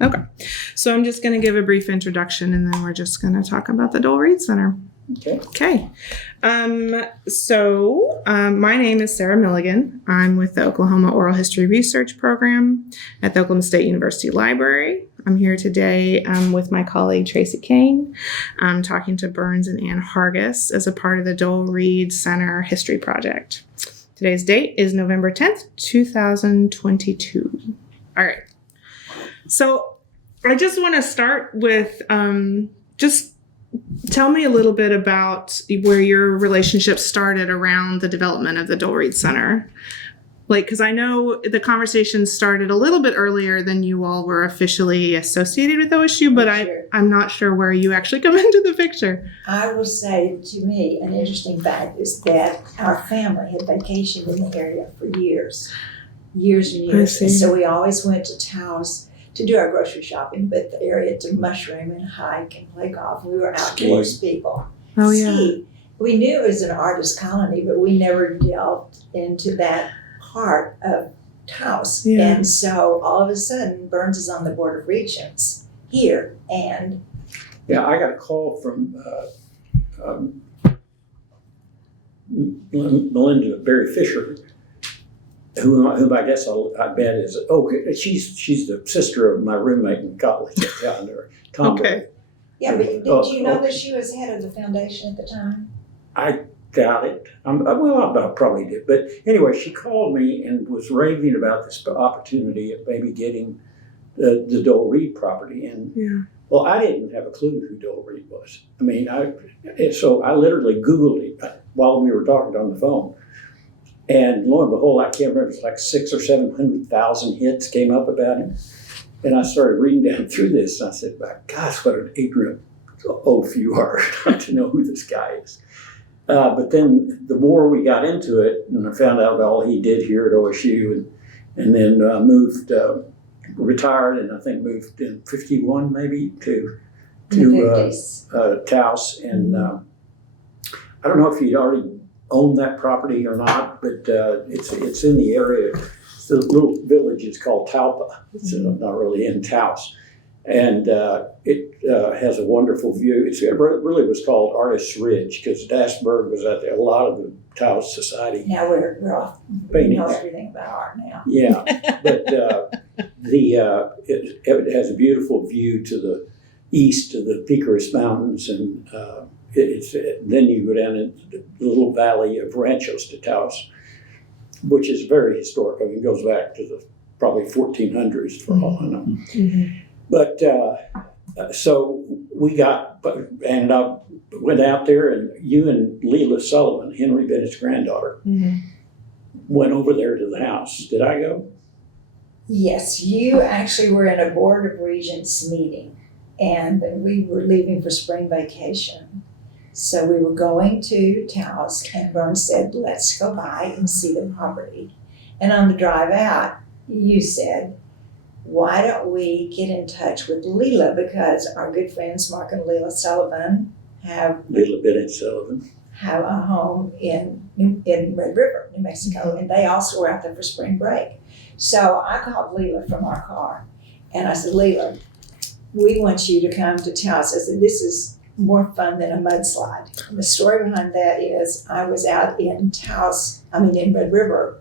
Okay. So I'm just going to give a brief introduction and then we're just going to talk about the Doel Reed Center. Okay. My name is Sarah Milligan. I'm with the Oklahoma Oral History Research Program at the Oklahoma State University Library. I'm here today with my colleague Tracy Kane. I'm talking to Burns and Ann Hargis as a part of the Doel Reed Center History Project. Today's date is November 10th, 2022. All right. So I just want to start with just tell me a little bit about where your relationship started around the development of the Doel Reed Center. Because I know the conversation started a little bit earlier than you all were officially associated with OSU, but Sure. I'm not sure where you actually come into the picture. I will say, to me, an interesting fact is that our family had vacationed in the area for years and years. I see. And so we always went to Taos to do our grocery shopping, but the area to mushroom and hike and play golf. We were outdoors people. Oh, yeah. Ski. We knew it was an artist colony, but we never delved into that part of Taos. Yeah. And so all of a sudden, Burns is on the board of Regents here, and Yeah, I got a call from Melinda Barry Fisher, whom I guess I bet is, she's the sister of my roommate in college down there, Tom. Okay. yeah, but did you know that she was head of the foundation at the time? I doubt it. I probably did. But anyway, she called me and was raving about this opportunity of maybe getting the Doel Reed property. And Yeah. well, I didn't have a clue who Doel Reed was. I mean, so I literally Googled it while we were talking on the phone. And lo and behold, I can't remember, it's like 600,000 or 700,000 hits came up about him. And I started reading down through this and I said, my gosh, what an ignorant oaf you are not to know who this guy is. But then the more we got into it, and I found out all he did here at OSU, and then retired, and I think moved in 51 maybe to Taos. And I don't know if he'd already owned that property or not, but it's in the area. The little village is called Talpa. It's not really in Taos. And it has a wonderful view. It really was called Artist's Ridge because Dasberg was at there. A lot of the Taos Society. Now we're off. We know everything about art now. Yeah, but it has a beautiful view to the east of the Picaris Mountains, and then you go down into the little valley of Ranchos de Taos, which is very historic. I mean, it goes back to the probably 1400s for all I know. Mm-hmm. But so we and I went out there, and you and Leila Sullivan, Henry Bennett's granddaughter, went over there to the house. Did I go? Yes, you actually were in a board of regents meeting, and we were leaving for spring vacation. So we were going to Taos, and Burns said, let's go by and see the property. And on the drive out, you said, why don't we get in touch with Leila, because our good friends Mark and Leila Sullivan have Leila Bennett Sullivan have a home in Red River, New Mexico, and they also were out there for spring break. So I called Leila from our car, and I said, Leila, we want you to come to Taos. I said, this is more fun than a mudslide. And the story behind that is I was out in Red River,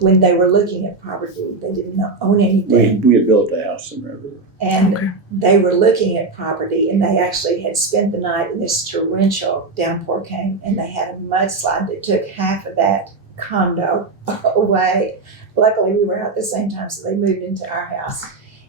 when they were looking at property. They didn't own anything. We had built a house in Red River. And they were looking at property, and they actually had spent the night, and this torrential downpour came, and they had a mudslide that took half of that condo away. Luckily, we were out at the same time, so they moved into our house.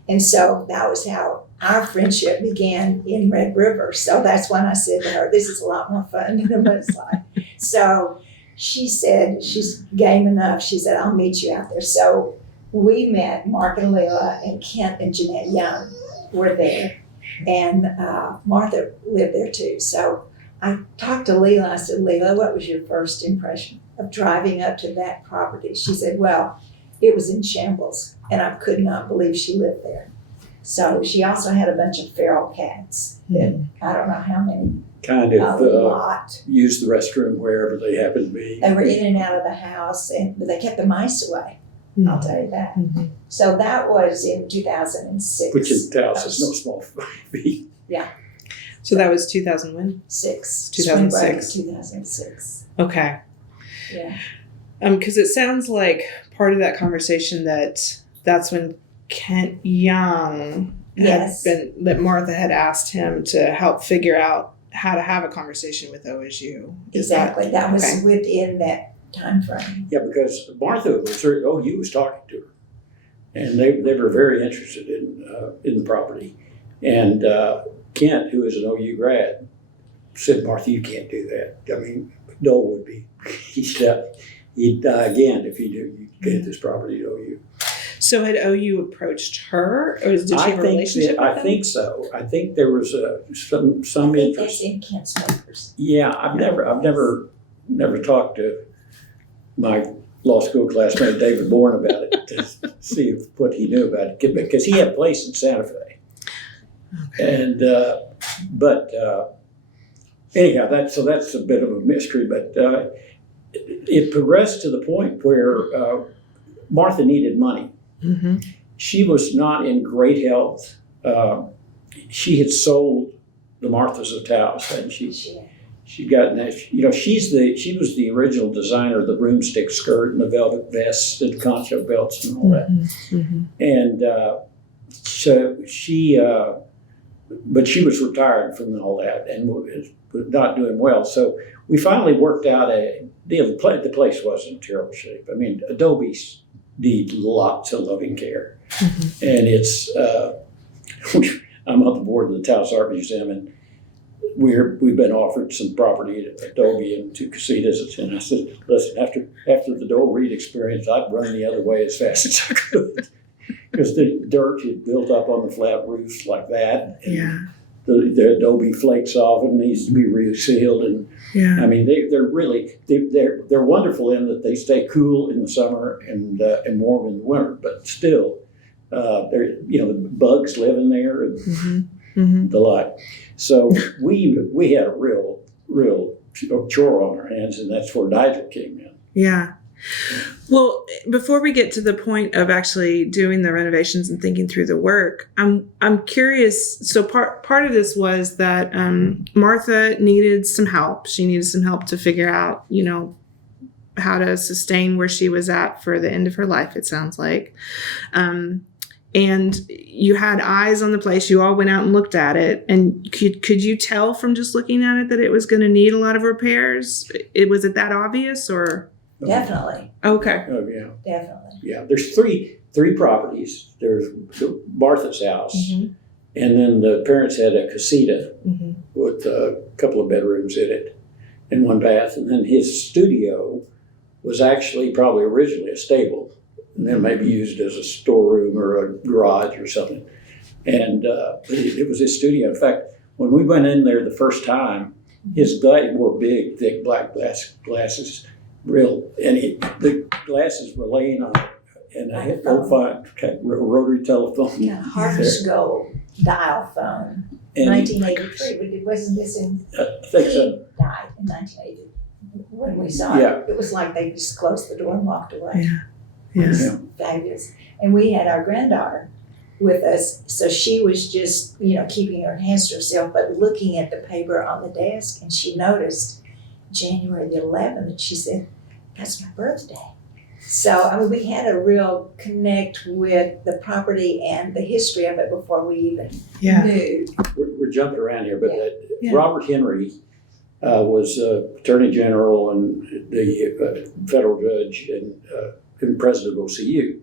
And so that was how our friendship began in Red River. So that's when I said to her, this is a lot more fun than a mudslide. So she said, she's game enough. She said, I'll meet you out there. So we met, Mark and Leila and Kent and Jeanette Young were there. And Martha lived there too. So I talked to Leila. I said, Leila, what was your first impression of driving up to that property? She said, well, it was in shambles, and I could not believe she lived there. So she also had a bunch of feral cats that I don't know how many. Kind of use the restroom wherever they happen to be. They were in and out of the house, but they kept the mice away. I'll tell you that. Mm-hmm. So that was in 2006. Which in Taos is no small feat. So that was 2000 when? 2006. 2006. Okay. Yeah. Because it sounds like part of that conversation that's when Kent Young Yes. that Martha had asked him to help figure out how to have a conversation with OSU. Exactly. That was okay. within that time frame. Yeah, because Martha was OU was talking to her, and they were very interested in the property. And Kent, who is an OU grad, said, "Martha, you can't do that. I mean, Doel would be he'd die again if he knew you get this property to OU." So had OU approached her, or did she have a relationship with them? I think so. I think there was some I think interest. that's in Kent's papers. Yeah, I've never talked to my law school classmate David Bourne about it to see what he knew about it, because he had a place in Santa Fe. Okay. And but anyhow, that's a bit of a mystery. But it progressed to the point where Martha needed money. Mm-hmm. She was not in great health. She had sold the Marthas of Taos, and she'd gotten that. She was the original designer of the broomstick skirt and the velvet vests and concho belts and all that. Mm-hmm. And so but she was retired from all that and was not doing well. So we finally worked out a deal. The place wasn't in terrible shape. I mean, Adobe's need lots of loving care. Mm-hmm. And it's, I'm on the board of the Taos Art Museum, and we've been offered some property at Adobe and two casitas. And I said, listen, after the Doel Reed experience, I'd run the other way as fast as I could. Because the dirt had built up on the flat roofs like that. And Yeah. The Adobe flakes off and needs to be resealed. And Yeah. I mean, they're wonderful in that they stay cool in the summer and warm in the winter. But still, the bugs live in there and Mm-hmm. Mm-hmm. the like. So we had a real chore on our hands, and that's where Nigel came in. Yeah. Well, before we get to the point of actually doing the renovations and thinking through the work, I'm curious. So part of this was that Martha needed some help. She needed some help to figure out, how to sustain where she was at for the end of her life, it sounds like. And you had eyes on the place. You all went out and looked at it. And could you tell from just looking at it that it was going to need a lot of repairs? Was it that obvious or? Definitely. Okay. Oh yeah. Definitely. Yeah. There's three properties. There's Martha's house, Mm-hmm. and then the parents had a casita Mm-hmm. with a couple of bedrooms in it and one bath. And then his studio was actually probably originally a stable, and then maybe used as a storeroom or a garage or something. And it was his studio. In fact, when we went in there the first time, his guy wore big, thick black glasses, the glasses were laying on it, and I had rotary telephone. Yeah, Harvest Gold dial phone. And 1983. Wasn't this in? I think so. He died in 1980. When we saw Yeah. it was like they just closed the door and walked away. Yeah. It was Yeah. fabulous. And we had our granddaughter with us, so she was just, keeping her hands to herself, but looking at the paper on the desk, and she noticed January the 11th, and she said, "That's my birthday." So, we had a real connect with the property and the history of it before we even Yeah. knew. We're jumping around here, but Yeah. Robert Henry was Attorney General and the federal judge and president of OCU,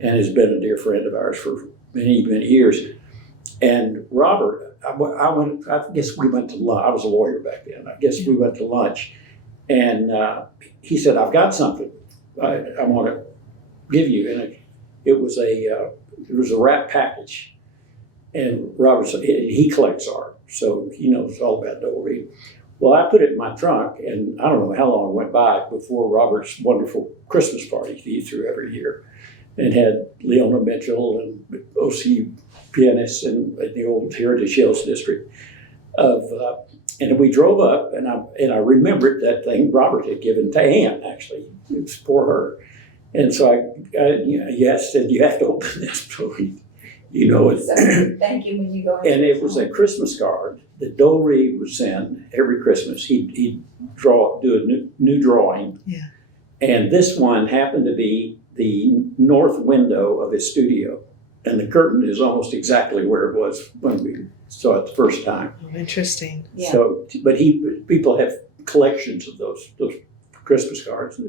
and has been a dear friend of ours for many, many years. And Robert, I guess we went to lunch. I was a lawyer back then. I guess we went to lunch, and he said, "I've got something I want to give you," and it was a wrap package. And Robert said he collects art, so he knows all about Doel Reed. Well, I put it in my trunk, and I don't know how long went by before Robert's wonderful Christmas party he threw every year, and had Leona Mitchell and OCU pianists in the old Heritage Hills district. And we drove up, and I remembered that thing Robert had given to Ann, actually. It was for her. And so yes, said you have to open this book. You know it. So thank you when you go. And it was a Christmas card that Doel Reed would send every Christmas. He'd do a new drawing. Yeah. And this one happened to be the north window of his studio. And the curtain is almost exactly where it was when we saw it the first time. Oh, interesting. Yeah. So, but people have collections of those Christmas cards.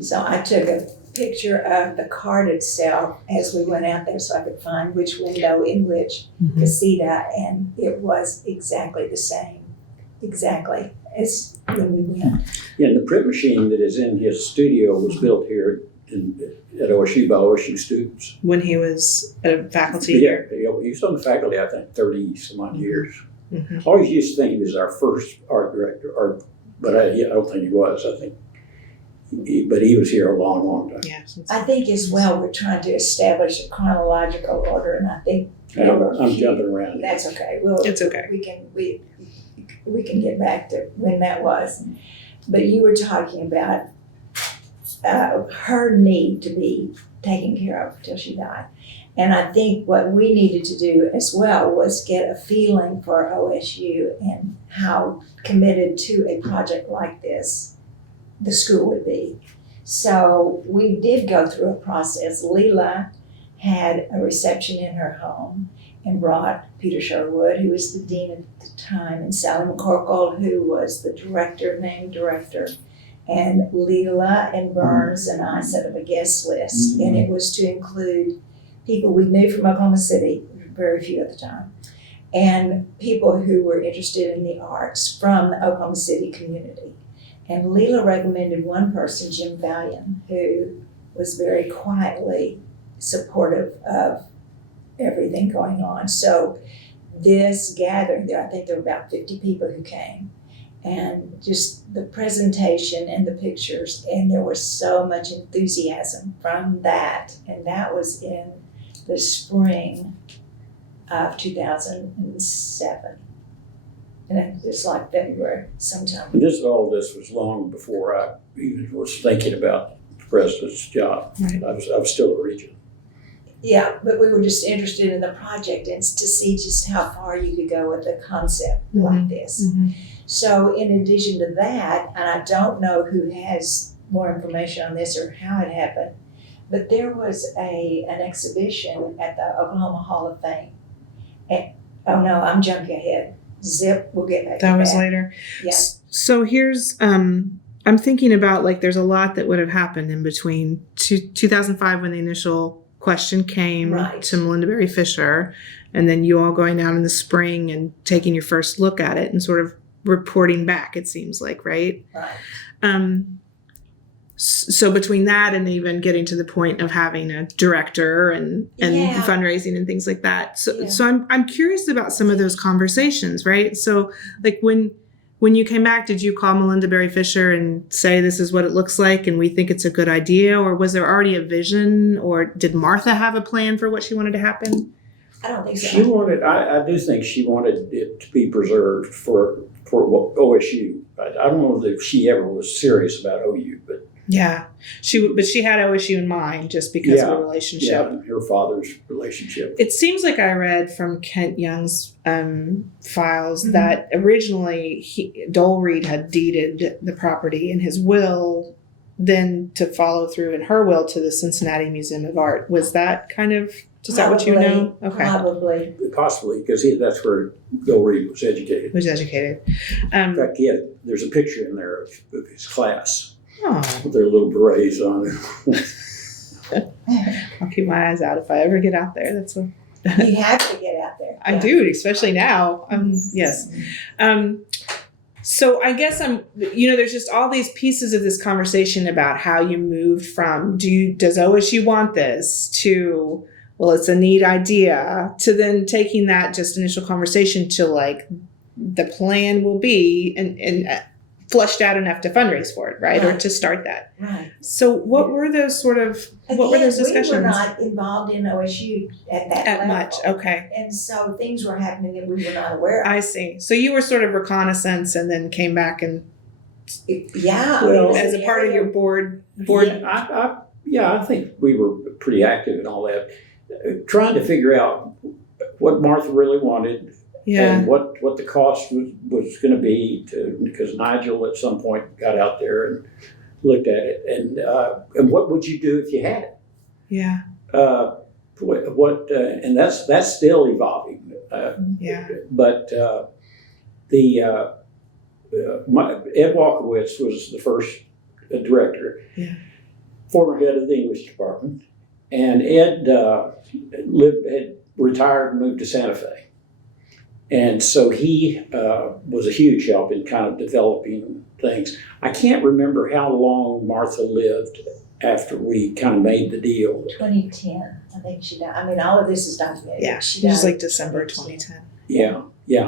So I took a picture of the card itself as we went out there so I could find which window in which casita, and it was exactly the same, exactly as when we went. Yeah, and the print machine that is in his studio was built here at OSU by OSU students. When he was a faculty Yeah, here. he was on the faculty, I think, 30 some odd years. Mm-hmm. I always used to think he was our first art director, but I don't think he was. I think, but he was here a long, long time. Yeah. I think as well we're trying to establish a chronological order, and I think I'm jumping around. that's okay. It's okay. We can get back to when that was, but you were talking about her need to be taken care of till she died. And I think what we needed to do as well was get a feeling for OSU and how committed to a project like this the school would be. So we did go through a process. Leela had a reception in her home and brought Peter Sherwood, who was the dean at the time, and Sally McCorkle, who was the named director. And Leela and Burns and I set up a guest list, and it was to include people we knew from Oklahoma City, very few at the time, and people who were interested in the arts from the Oklahoma City community. And Leela recommended one person, Jim Valliant, who was very quietly supportive of everything going on. So this gathering, I think there were about 50 people who came. And just the presentation and the pictures, and there was so much enthusiasm from that. And that was in the spring of 2007. And it's like February sometime. All this was long before I even was thinking about the president's job. Right. I was still a regent. Yeah, but we were just interested in the project and to see just how far you could go with a concept like this. Mm-hmm. So in addition to that, and I don't know who has more information on this or how it happened, but there was an exhibition at the Oklahoma Hall of Fame. And, oh no, I'm jumping ahead. Zip, we'll get back to that. That was later. Yeah. So here's, I'm thinking about like there's a lot that would have happened in between 2005 when the initial question came Right. to Melinda Berry Fisher, and then you all going out in the spring and taking your first look at it and sort of reporting back, it seems like, right? Right. So between that and even getting to the point of having a director and Yeah. fundraising and things like that. So Yeah. so I'm curious about some of those conversations, right? So like when you came back, did you call Melinda Berry Fisher and say this is what it looks like and we think it's a good idea, or was there already a vision, or did Martha have a plan for what she wanted to happen? I don't think so. She wanted, I do think she wanted it to be preserved for OSU. I don't know if she ever was serious about OU, but Yeah, but she had OSU in mind just because of the relationship. yeah, her father's relationship. It seems like I read from Kent Young's files that originally Doel Reed had deeded the property in his will, then to follow through in her will to the Cincinnati Museum of Art. Was that kind of, is that what you know? Okay. Probably. Possibly, because that's where Doel Reed was educated. Was educated. In fact, there's a picture in there of his class Oh, with their little berets on. I'll keep my eyes out if I ever get out there. That's what You have to get out there. I do, especially now. Yes. So I guess there's just all these pieces of this conversation about how you moved from does OSU want this to, well, it's a neat idea, to then taking that just initial conversation to like the plan will be and flushed out enough to fundraise for it, right? Or to start that. Right. So what were those what were those discussions? We were not involved in OSU at that level. Much, okay. And so things were happening that we were not aware of. I see. So you were sort of reconnaissance and then came back and Yeah. Well, as a part of your board? I think we were pretty active in all that, trying to figure out what Martha really wanted Yeah. and what the cost was going to be, because Nigel at some point got out there and looked at it, and what would you do if you had it? Yeah. And that's still evolving. Yeah. But Ed Walkowitz was the first director, Yeah. former head of the English department, and Ed had retired and moved to Santa Fe. And so he was a huge help in kind of developing things. I can't remember how long Martha lived after we kind of made the deal. 2010, I think she died. I mean, all of this is documented. Yeah. She It was died like December 2010. Yeah,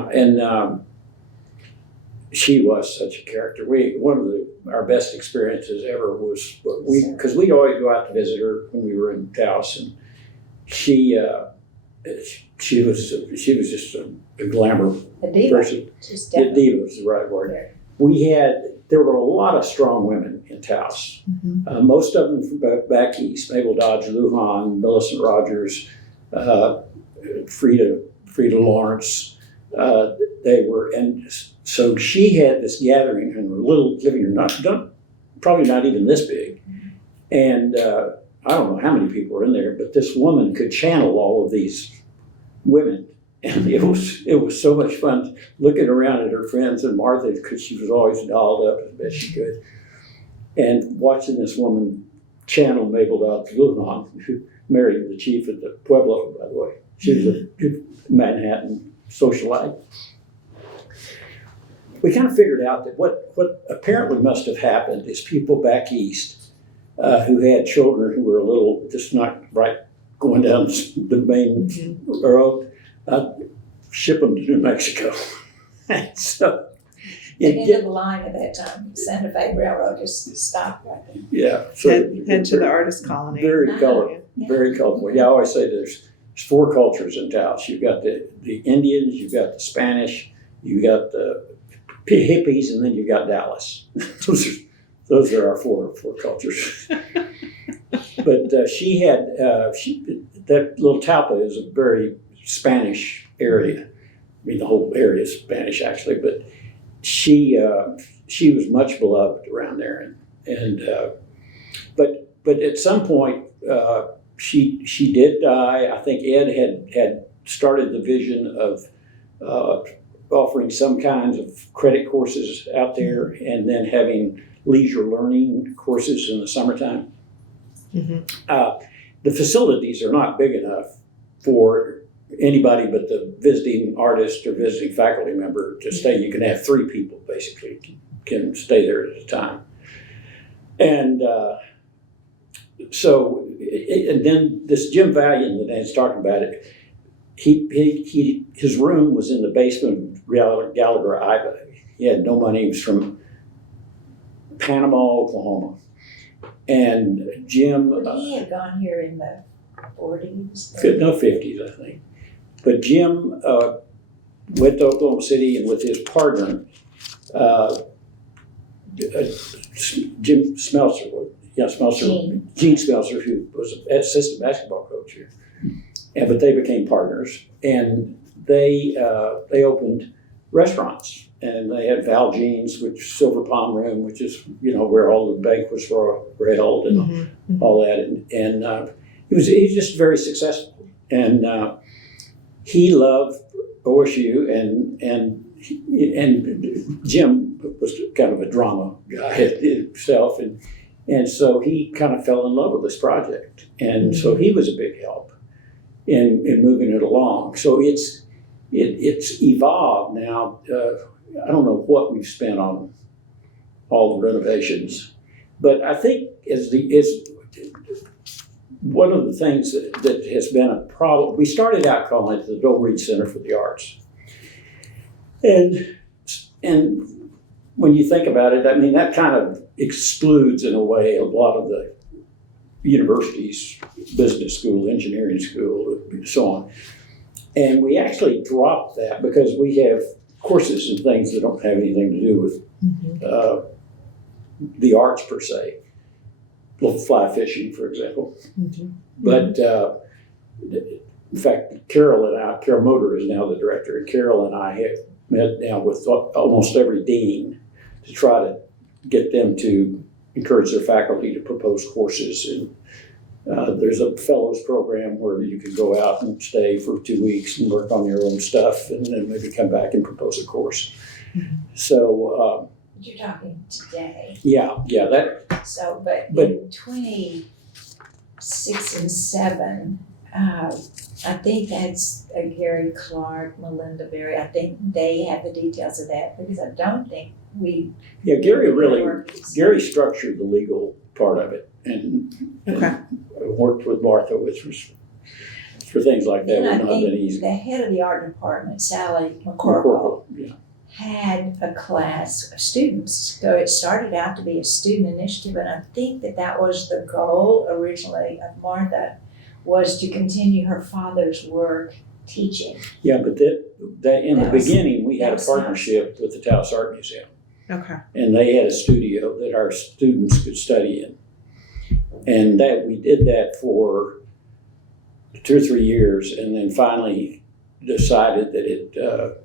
and she was such a character. One of our best experiences ever was because we'd always go out to visit her when we were in Taos, and she was just a glamour a diva. person. Just Yeah, definitely. diva was the right word. Yeah. There were a lot of strong women in Taos. Mm-hmm. Most of them from back east: Mabel Dodge Lujan, Millicent Rogers, Frida Lawrence. They were, and so she had this gathering in her little living room, probably not even this big, and I don't know how many people were in there, but this woman could channel all of these women. And it was so much fun looking around at her friends and Martha, because she was always dolled up as best she could, and watching this woman channel Mabel Dodge Lujan, who married the chief of the Pueblo, by the way. She was a Manhattan socialite. We kind of figured out that what apparently must have happened is people back east who had children who were a little just not right going down the main road, ship them to New Mexico. So The end of the line at that time, Santa Fe Railroad just stopped right there. yeah, so Head to the artist colony. very colorful, Yeah. very colorful. Yeah, I always say there's 4 cultures in Taos. You've got the Indians, you've got the Spanish, you've got the hippies, and then you've got Dallas. Those are our four cultures. But that little Talpa is a very Spanish area. I mean, the whole area is Spanish actually, but she was much beloved around there, but at some point she did die. I think Ed had started the vision of offering some kinds of credit courses out there, and then having leisure learning courses in the summertime. Mm-hmm. The facilities are not big enough for anybody but the visiting artist or visiting faculty member to stay. You can have 3 people basically can stay there at a time. And and then this Jim Valliant that Dan's talking about it, his room was in the basement of Gallagher Iba. He had no money. He was from Panama, Oklahoma. And Jim... he had gone here in the 40s. No, 50s, I think. But Jim went to Oklahoma City, and with his partner, Jim Smeltzer, Gene Smeltzer, who was an assistant basketball coach here. But they became partners, and they opened restaurants, and they had Val Jean's, which Silver Palm Room, which is where all the banquets were held, and all that, and he was just very successful, and he loved OSU, and Jim was kind of a drama guy himself, and so he kind of fell in love with this project, and so he was a big help in moving it along. So it's evolved now. I don't know what we've spent on all the renovations, but I think is one of the things that has been a problem. We started out calling it the Doel Reed Center for the Arts, and when you think about it, I mean that kind of excludes in a way a lot of the universities, business school, engineering school, and so on. And we actually dropped that because we have courses and things that don't have anything to do with the arts per se, fly fishing, for example. Mm-hmm. But in fact, Carol Motor is now the director, and Carol and I have met now with almost every dean to try to get them to encourage their faculty to propose courses. And there's a fellows program where you can go out and stay for 2 weeks and work on your own stuff, and then maybe come back and propose a course. Mm-hmm. So You're talking today. yeah, that. So, but in 26 and 7, I think that's Gary Clark, Melinda Berry. I think they have the details of that, because I don't think we. Yeah, Gary structured the legal part of it, and worked with Martha, which was for things like that. And I would not have been think easy. the head of the art department, Sally McCorkle, Yeah. had a class of students. So it started out to be a student initiative, and I think that was the goal originally of Martha, was to continue her father's work teaching. Yeah, but that in the beginning, we had a was partnership with the Taos Art Museum. Okay. And they had a studio that our students could study in. And that we did that for 2 or 3 years, and then finally decided that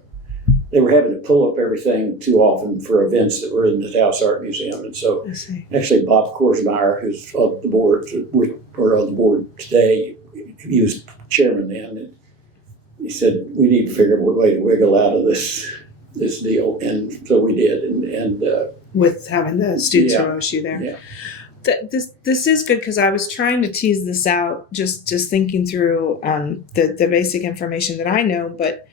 they were having to pull up everything too often for events that were in the Taos Art Museum. And so I see. actually Bob Korsmeyer, who's on the board, or on the board today, he was chairman then, and he said, we need to figure out a way to wiggle out of this deal. And so we did. And With having the students Yeah. from OSU there. Yeah. This is good, because I was trying to tease this out, just thinking through the basic information that I know, but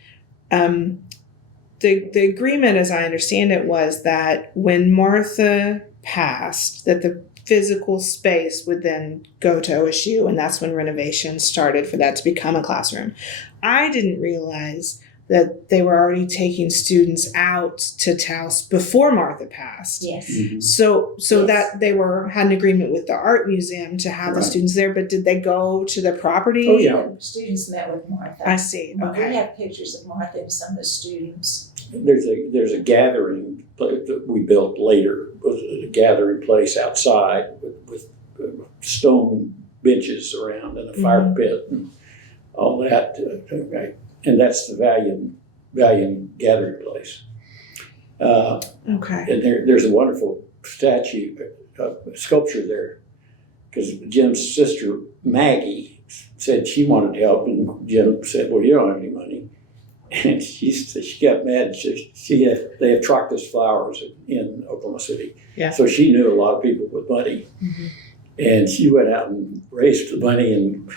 the agreement, as I understand it, was that when Martha passed, that the physical space would then go to OSU, and that's when renovations started for that to become a classroom. I didn't realize that they were already taking students out to Taos before Martha passed. Yes. Mhm. So Yes. that they had an agreement with the art museum to have the Right. students there, but did they go to the property? Oh, yeah. Students met with Martha. I see. We Okay. have pictures of Martha and some of the students. There's a gathering that we built later, was a gathering place outside with stone benches around and a fire pit and all that. And that's the Valliant gathering place. Okay. And there's a wonderful sculpture there, because Jim's sister Maggie said she wanted to help, and Jim said, "Well, you don't have any money." And she got mad. They have Tractus Flowers in Oklahoma City, Yeah. so she knew a lot of people with money, and she went out and raised the money and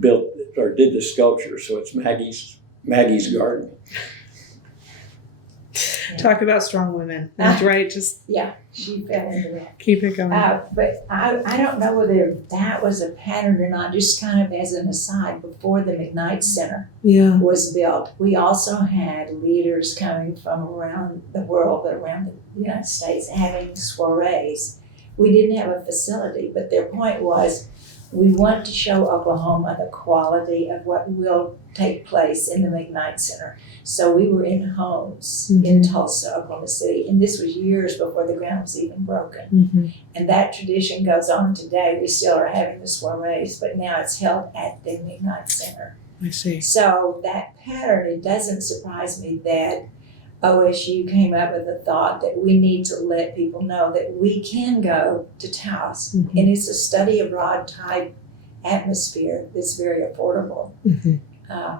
built or did the sculpture. So it's Maggie's garden. Talk about strong women. That's right. Just Yeah, she fell into that. keep it going. But I don't know whether that was a pattern or not, just kind of as an aside, before the McKnight Center Yeah. was built, we also had leaders coming from around the world, but around the United States, having soirees. We didn't have a facility, but their point was, we want to show Oklahoma the quality of what will take place in the McKnight Center. So we were in homes in Tulsa, Oklahoma City, and this was years before the ground was even broken. Mm-hmm. And that tradition goes on today. We still are having the soirees, but now it's held at the McKnight Center. I see. So that pattern, it doesn't surprise me that OSU came up with the thought that we need to let people know that we can go to Taos. Mhm. And it's a study abroad type atmosphere that's very affordable. Mm-hmm.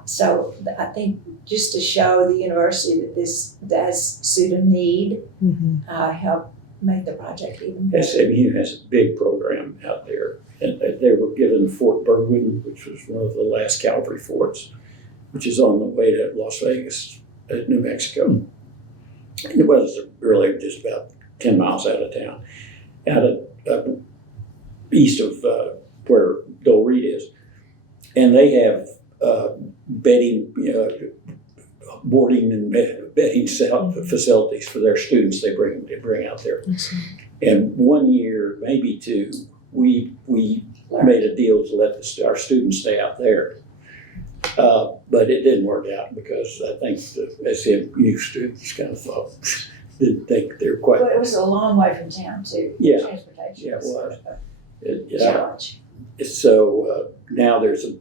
So I think just to show the university that this does suit a need, Mm-hmm. help make the project even better. SMU has a big program out there, and they were given Fort Bergman, which was one of the last cavalry forts, which is on the way to Las Vegas, New Mexico. And it was really just about 10 miles out of town, east of where Doel Reed is. And they have bedding, boarding and bedding facilities for their students they bring out there. And 1 year, maybe 2, we made a deal to let our students stay out there. But it didn't work out, because I think the SMU students kind of thought they're quite. Well, it was a long way from town too. Yeah. Transportation. Yeah, it was. A challenge. So now there's a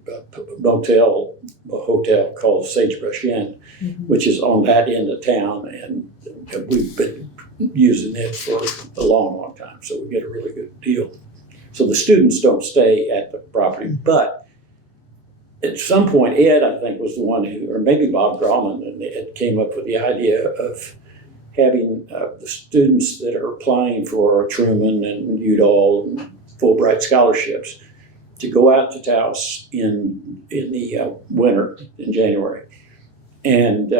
hotel called Sagebrush Inn, which is on that end of town, and we've been using it for a long, long time. So we get a really good deal. So the students don't stay at the property, but at some point, Ed, I think, was the one who, or maybe Bob Grauman, and Ed came up with the idea of having the students that are applying for Truman and Udall and Fulbright scholarships to go out to Taos in the winter, in January, and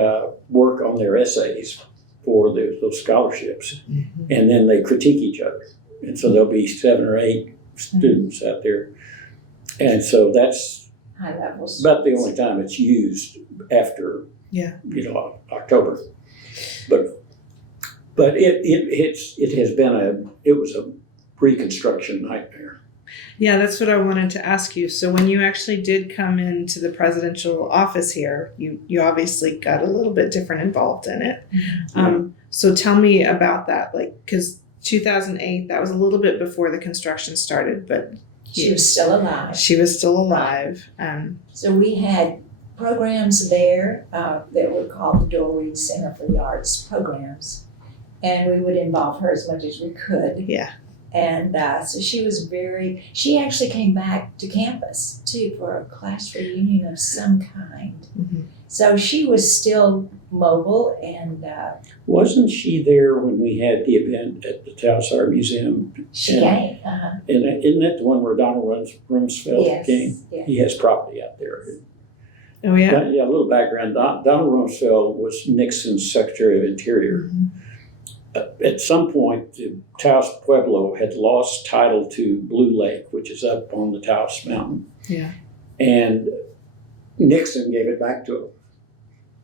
work on their essays for those scholarships. And then they critique each other. And so there'll be 7 or 8 students out there. And so that's High levels. about the only time it's used after, October. But it was a reconstruction nightmare. Yeah, that's what I wanted to ask you. So when you actually did come into the presidential office here, you obviously got a little bit different involved in it. So tell me about that, because 2008, that was a little bit before the construction started, but She was still alive. She was still alive. So we had programs there that were called the Doel Reed Center for the Arts programs. And we would involve her as much as we could. Yeah. And so she actually came back to campus too for a class reunion of some kind. So she was still mobile and. Wasn't she there when we had the event at the Taos Art Museum? She came. And isn't that the one where Donald Rumsfeld came? Yes. He has property out there. Oh, yeah? A little background. Donald Rumsfeld was Nixon's Secretary of Interior. At some point, the Taos Pueblo had lost title to Blue Lake, which is up on the Taos Mountain. Yeah. And Nixon gave it back to him.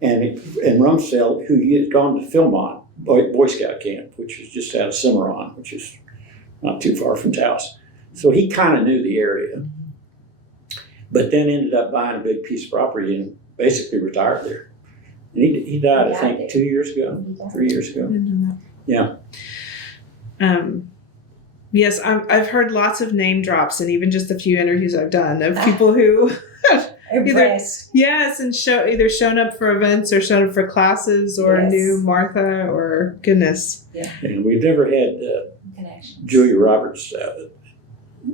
And Rumsfeld, who he had gone to Philmont, Boy Scout camp, which was just out of Cimarron, which is not too far from Taos. So he kind of knew the area, but then ended up buying a big piece of property and basically retired there. And he died, I think, 2 years ago, 3 years ago. Yeah. Yes, I've heard lots of name drops, and even just a few interviews I've done of people who impressed. and either shown up for events or shown up for classes or knew Martha or goodness. Yeah. And we've never had connections. Julia Roberts.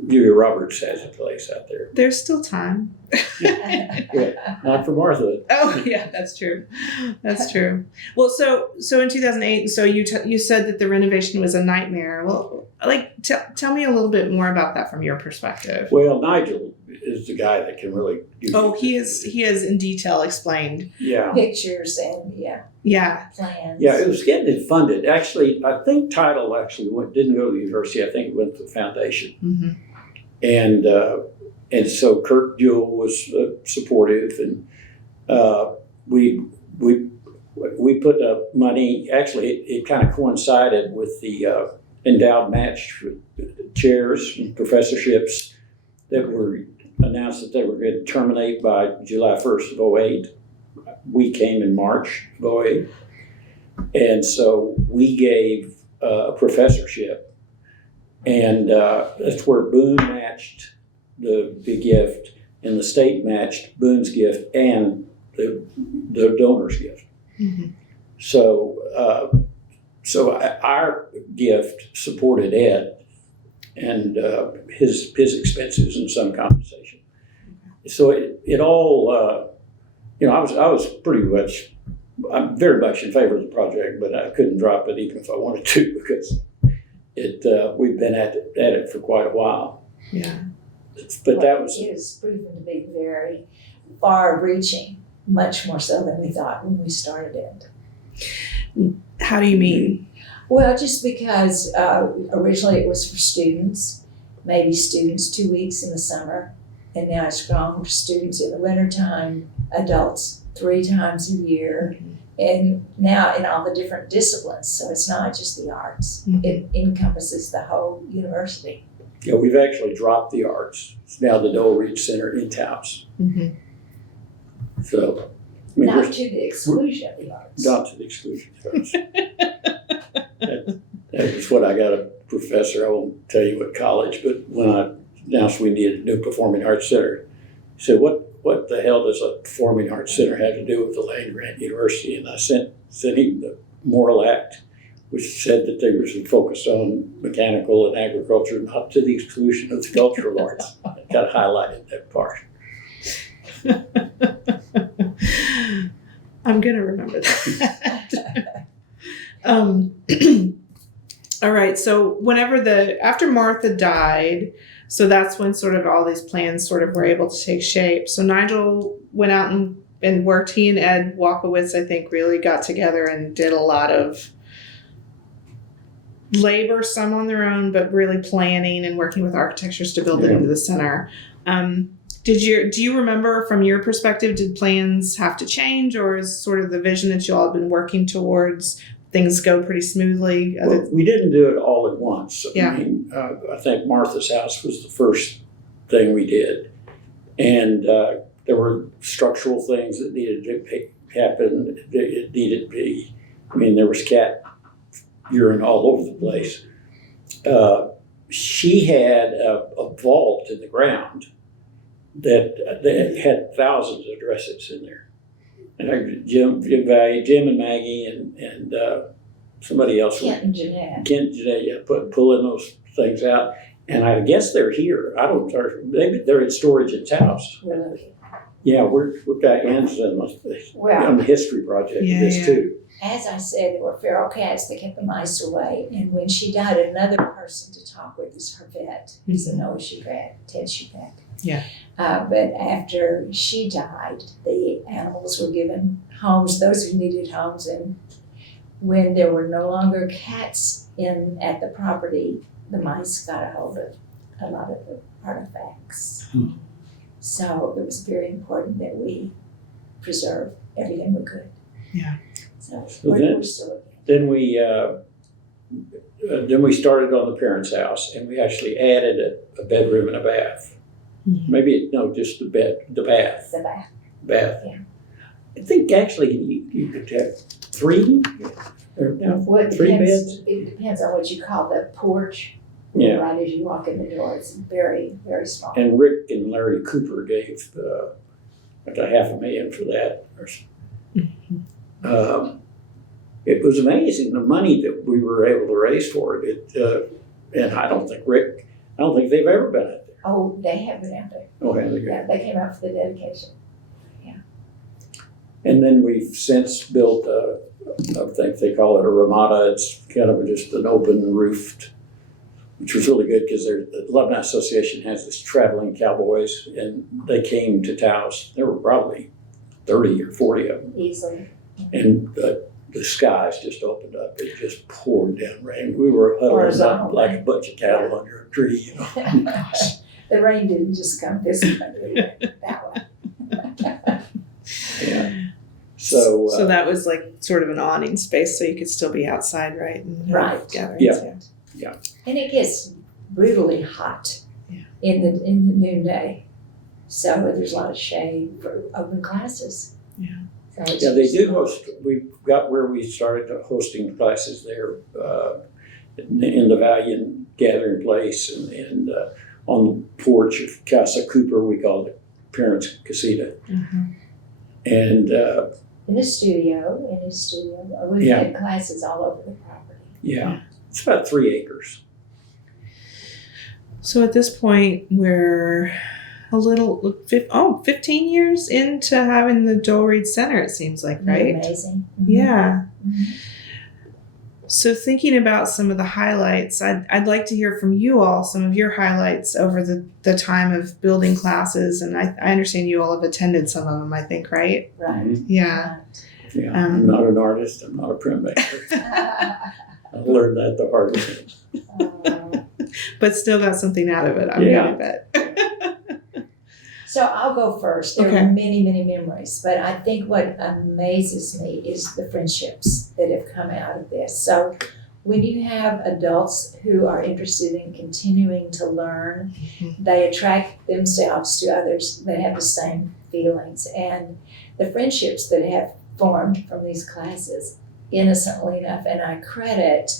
Julia Roberts has a place out there. There's still time. Not for Martha. Oh, yeah, that's true. That's true. Well, so in 2008, so you said that the renovation was a nightmare. Well, tell me a little bit more about that from your perspective. Well, Nigel is the guy that can really do he has in detail explained. Yeah. Pictures and plans. Yeah, it was getting it funded. Actually, I think title didn't go to the university. I think it went to the foundation. And so Kurt Jewell was supportive, and we put up money. Actually, it kind of coincided with the endowed match chairs and professorships that were announced that they were going to terminate by July 1st of 2008. We came in March of 2008. And so we gave a professorship, and that's where Boone matched the gift, and the state matched Boone's gift and the donor's gift. So our gift supported Ed and his expenses and some compensation. So it all, I was pretty much, I'm very much in favor of the project, but I couldn't drop it even if I wanted to, because we've been at it for quite a while. Yeah. But that was... It has proven to be very far-reaching, much more so than we thought when we started it. How do you mean? Well, just because originally it was for students, maybe students 2 weeks in the summer, and now it's grown for students in the wintertime, adults 3 times a year, and now in all the different disciplines. So it's not just the arts. It encompasses the whole university. Yeah, we've actually dropped the arts. It's now the Doel Reed Center in Taos. So, Not to the exclusion of the arts. Not to the exclusion of the arts. That was what I got a professor, I won't tell you what college, but when I announced we needed a new performing arts center, he said, what the hell does a performing arts center have to do with the land grant university? And I sent him the Moral Act, which said that they were focused on mechanical and agriculture, not to the exclusion of the cultural arts. I got highlighted that part. I'm going to remember that. All right. So after Martha died, so that's when sort of all these plans sort of were able to take shape. So Nigel went out and worked. He and Ed Walkowitz, I think, really got together and did a lot of labor, some on their own, but really planning and working with architectures to build it into the center. Do you remember from your perspective, did plans have to change, or is sort of the vision that you all have been working towards, things go pretty smoothly? Well, we didn't do it all at once. Yeah. I mean, I think Martha's house was the first thing we did. And there were structural things that needed to happen. It needed to be, there was cat urine all over the place. She had a vault in the ground that had thousands of dresses in there. And Jim Valliant, Jim and Maggie and somebody else. Kent and Jeanette. Yeah, pulling those things out. And I guess they're here. Maybe they're in storage in Taos. Really? Yeah, we've got hands on the history project of this too. As I said, there were feral cats that kept the mice away. And when she died, another person to talk with is her vet. He's an OSU vet, Ted Shupak. Yeah. But after she died, the animals were given homes, those who needed homes. And when there were no longer cats at the property, the mice got a hold of a lot of the artifacts. So it was very important that we preserve everything we could. Yeah. So then- we're still Then we started on the parents' house, and we actually added a bedroom and a bath. Just the bath. the bath. Bath. Yeah. I think actually you could have three or Well, three beds. It depends on what you call the porch. Yeah. Right as you walk in the door, it's very, very small. And Rick and Larry Cooper gave like $500,000 for that. It was amazing the money that we were able to raise for it. And I don't think they've ever been out there. Oh, they have been out there. Oh, have they? Yeah, they came out for the dedication. And then we've since built I think they call it a ramada. It's kind of just an open roofed, which was really good because the Alumni Association has this traveling cowboys, and they came to Taos. There were probably 30 or 40 of them. Easily. And the skies just opened up. It just poured down rain. We were huddled up like a bunch of cattle under a tree. The rain didn't just come this way, it went that way. Yeah. So that was like sort of an awning space, so you could still be outside, right? And Right. Gatherings. Yeah. And it gets brutally hot in the noonday. So there's a lot of shade for open classes. Yeah. So they do host. We got where we started hosting classes there in the Valiant gathering place and on the porch of Casa Cooper. We called it Parents Casita. Mm-hmm. And in his studio. We've had classes all over the property. Yeah, it's about 3 acres. So at this point, we're 15 years into having the Doel Reed Center, it seems like, right? Amazing. Mm-hmm. Yeah. Mm-hmm. So thinking about some of the highlights, I'd like to hear from you all some of your highlights over the time of building classes. And I understand you all have attended some of them, I think, right? Right. Yeah. Yeah, I'm not an artist. I'm not a printmaker. I learned that the hard way. But still got something out of it, I'm gonna bet. So I'll go first. There are many, many memories, but I think what amazes me is the friendships that have come out of this. So when you have adults who are interested in continuing to learn, they attract themselves to others that have the same feelings. And the friendships that have formed from these classes, innocently enough, and I credit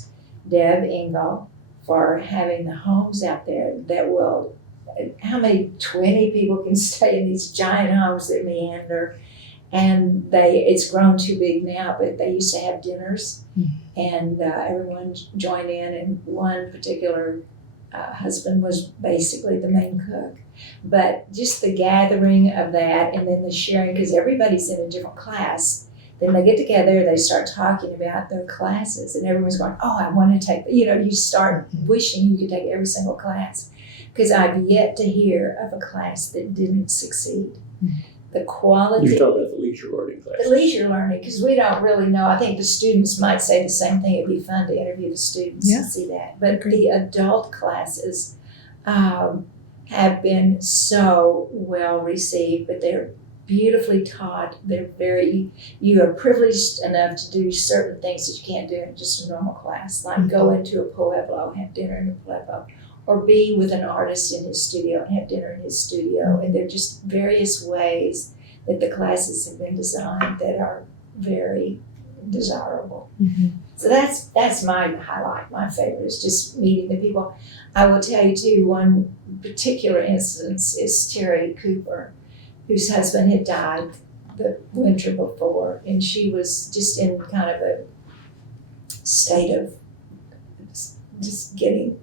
Deb Engel for having the homes out there that will, how many, 20 people can stay in these giant homes that meander. And it's grown too big now, but they used to have dinners and everyone joined in, and one particular husband was basically the main cook. But just the gathering of that and then the sharing, because everybody's in a different class. Then they get together, they start talking about their classes, and everyone's going, oh, I want to take, you start wishing you could take every single class. Because I've yet to hear of a class that didn't succeed. The quality. You're talking about the leisure learning classes. The leisure learning, because we don't really know. I think the students might say the same thing. It'd be fun to interview the students and see that. But the adult classes have been so well received, but they're beautifully taught. You are privileged enough to do certain things that you can't do in just a normal class, like go into a Pueblo, have dinner in a Pueblo, or be with an artist in his studio and have dinner in his studio. And there are just various ways that the classes have been designed that are very desirable. So that's my highlight. My favorite is just meeting the people. I will tell you too, one particular instance is Terry Cooper, whose husband had died the winter before, and she was just in kind of a state of just getting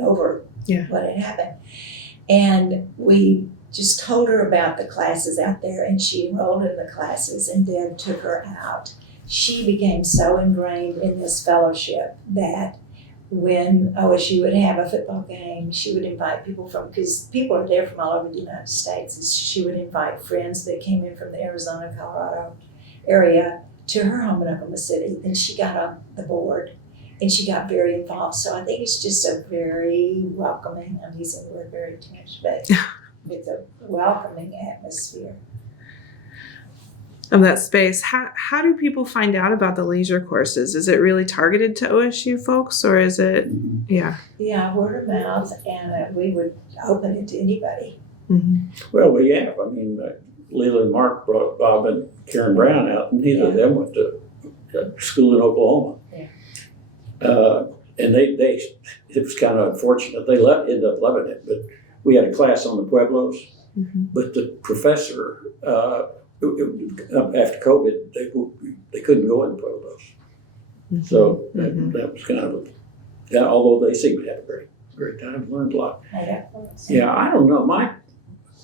over what had happened. And we just told her about the classes out there, and she enrolled in the classes, and Deb took her out. She became so ingrained in this fellowship that when OSU would have a football game, she would invite people because people are there from all over the United States. And she would invite friends that came in from the Arizona, Colorado area to her home in Oklahoma City. Then she got on the board and she got very involved. So I think it's just a very welcoming, I'm using the word very too much, but it's a welcoming atmosphere. Of that space. How do people find out about the leisure courses? Is it really targeted to OSU folks, or is it, Yeah, word of mouth, and we would open it to anybody. Well, we have. I mean, Leila and Mark brought Bob and Karen Brown out, and neither of them went to school in Oklahoma. And it was kind of unfortunate. They ended up loving it, but we had a class on the Pueblos, but the professor, after COVID, they couldn't go in the Pueblos. So that was kind of, although they seemed to have a great time, learned a lot. Yeah, I don't know.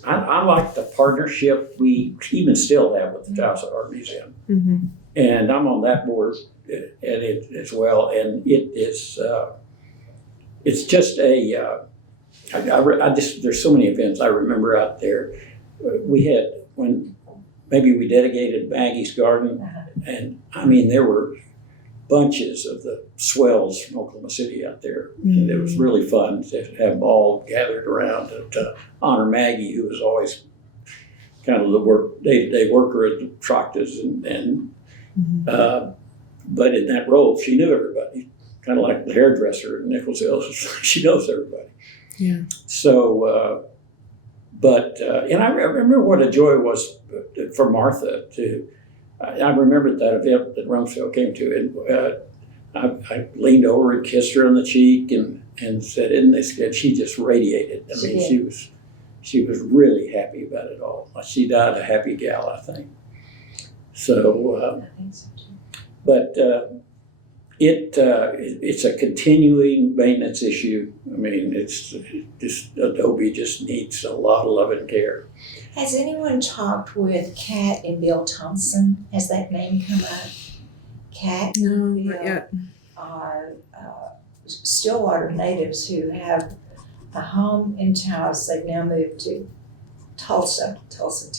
I like the partnership we even still have with the Taos Art Museum. And I'm on that board and it as well. And it is, it's just there's so many events I remember out there. We had, maybe we dedicated Maggie's Garden, and I mean, there were bunches of the swells from Oklahoma City out there. And it was really fun to have them all gathered around to honor Maggie, who was always kind of the day-to-day worker at the Tractas. But in that role, she knew everybody, kind of like the hairdresser in Nicholsville. She knows everybody. Yeah. So, and I remember what a joy it was for Martha to. I remembered that event that Rumsfeld came to, and I leaned over and kissed her on the cheek and said, "Isn't this good?" She just radiated. I mean, she was really happy about it all. She died a happy gal, I think. So, I think so too. But it's a continuing maintenance issue. I mean, it's just Adobe just needs a lot of love and care. Has anyone talked with Kat and Bill Thompson? Has that name come up? Kat and Bill not yet. are Stillwater natives who have a home in Taos. They've now moved to Tulsa, Taos.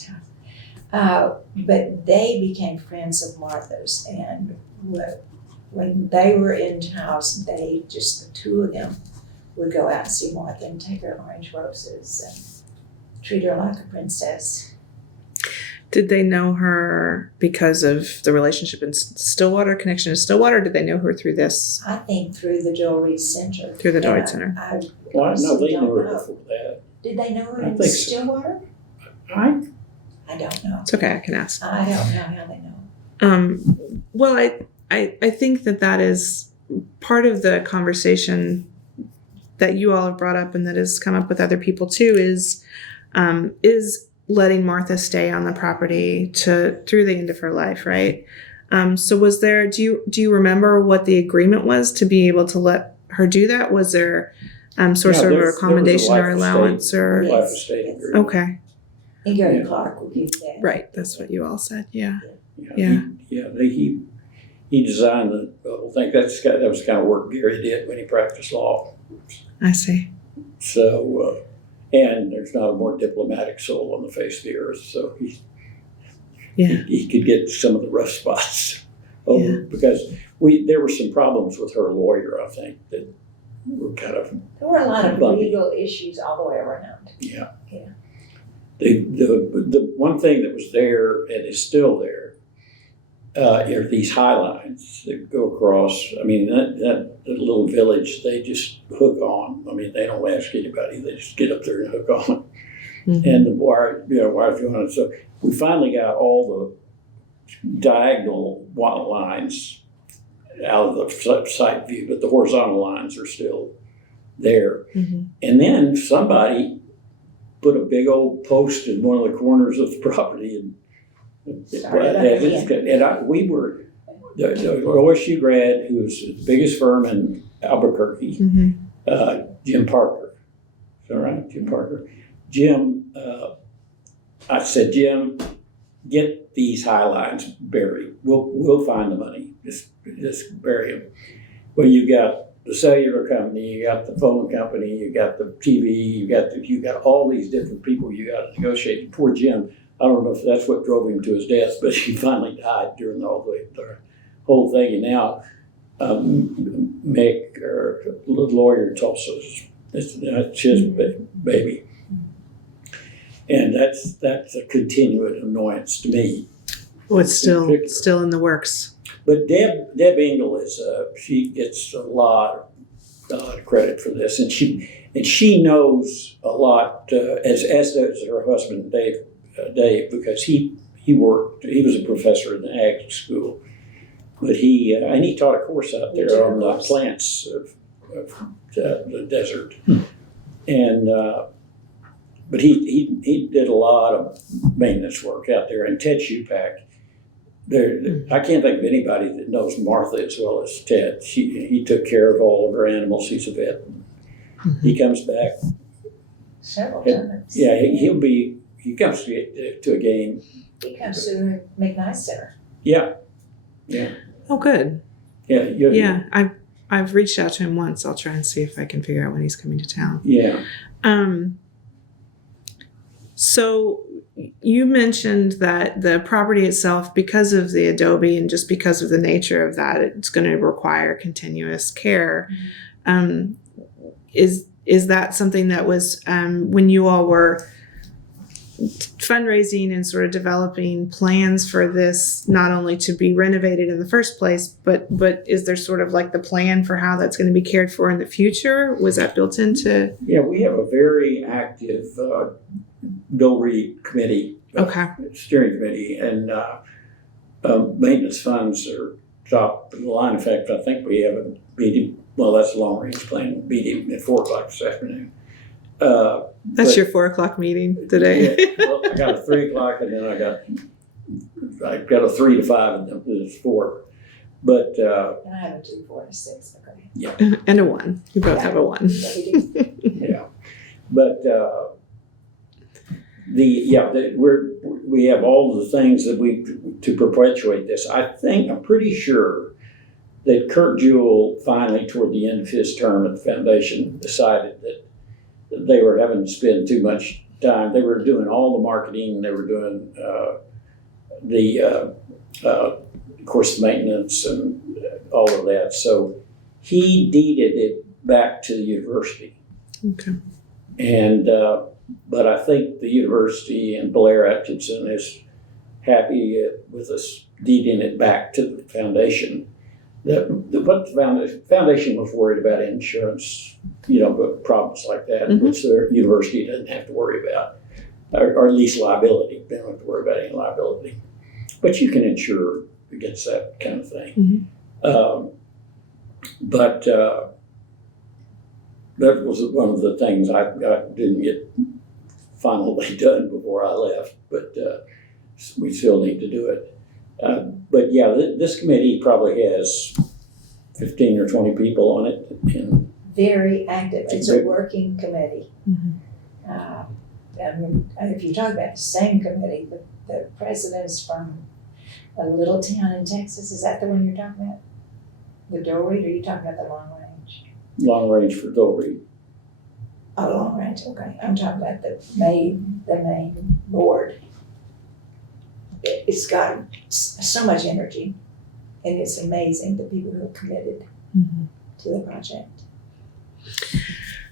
But they became friends of Martha's, and when they were in Taos, the two of them would go out and see Martha and take her orange roses and treat her like a princess. Did they know her because of the relationship in Stillwater, connection to Stillwater? Or did they know her through this? I think through the Doel Reed Center. Through the Doel Reed Center. Well, no, they knew her before that. Did they know her in think Stillwater? So. I don't know. It's okay, I can ask. I don't know how they know. Well, I think that is part of the conversation that you all have brought up and that has come up with other people too is letting Martha stay on the property through the end of her life, right? So was there, do you remember what the agreement was to be able to let her do that? Was there sort of a accommodation or allowance or? Life estate agreement. Okay, And Gary Yeah. Clark will give that. right. That's what you all said. Yeah. Yeah. He designed the whole thing. That was the kind of work Gary did when he practiced law. I see. So, and there's not a more diplomatic soul on the face of the earth. So he could get some of the rough spots over because there were some problems with her lawyer, I think, that were kind of There were a lot of bumpy. legal issues all the way around. Yeah. Yeah. The one thing that was there and is still there are these high lines that go across. I mean, that little village, they just hook on. I mean, they don't ask anybody. They just get up there and hook on. Mm-hmm. And the wire going on. So we finally got all the diagonal lines out of the site view, but the horizontal lines are still there. Mm-hmm. And then somebody put a big old post in one of the corners of the property, and we were the OSU grad who was the biggest firm in Albuquerque, Mm-hmm. Jim Parker. Is that right? Jim Parker. Jim, I said, Jim, get these high lines buried. We'll find the money. Just bury them. Well, you got the cellular company, you got the phone company, you got the TV, you got all these different people you got to negotiate. Poor Jim, I don't know if that's what drove him to his death, but he finally died during the whole thing. And now Mick, or the lawyer in Tulsa, it's his baby. And that's a continued annoyance to me. Well, it's still in the works. But Deb Engel she gets a lot of credit for this, and she knows a lot, as does her husband Dave, because he was a professor in the ag school, but he taught a course out there on the plants of the desert, and but he did a lot of maintenance work out there. And Ted Shupak, I can't think of anybody that knows Martha as well as Ted. He took care of all of her animals. He's a vet. Mm-hmm. He comes back Several times. Yeah, he comes to a game. He comes to the McKnight Center. Yeah. Oh, good. Yeah. I've reached out to him once. I'll try and see if I can figure out when he's coming to town. Yeah. So you mentioned that the property itself, because of the adobe and just because of the nature of that, it's going to require continuous care. Is that something that was when you all were fundraising and sort of developing plans for this, not only to be renovated in the first place, but is there sort of like the plan for how that's going to be cared for in the future? Was that built into? Yeah, we have a very active Doel Reed committee, steering committee, and maintenance funds are top of the line. In fact, I think we have a meeting. Well, that's a long range plan meeting at 4:00 this afternoon. That's your 4:00 meeting today. Yeah, well, I got a 3:00, and then I got a 3 to 5, and then it's 4. But And I have a 2, 4, to 6. Okay. yeah, and a 1. You both have a 1. Yeah, we do. yeah, but we have all the things that to perpetuate this. I'm pretty sure that Kurt Jewell finally, toward the end of his term at the foundation, decided that they were having to spend too much time. They were doing all the marketing. They were doing of course, the maintenance and all of that. So he deeded it back to the university. Okay. And but I think the university and Blair Atkinson is happy with us deeding it back to the foundation. What the foundation was worried about insurance, but problems like that, which the university doesn't have to worry about, or at least liability. They don't have to worry about any liability. But you can insure against that kind of thing. But that was one of the things I didn't get finally done before I left, but we still need to do it. But yeah, this committee probably has 15 or 20 people on it. And Very active. It's a working committee. I mean, if you talk about the same committee, the president's from a little town in Texas. Is that the one you're talking about? The Doel Reed, or are you talking about the long range? long range for Doel Reed. Oh, long range, okay. I'm talking about the main board. It's got so much energy, and it's amazing the people who are committed to the project.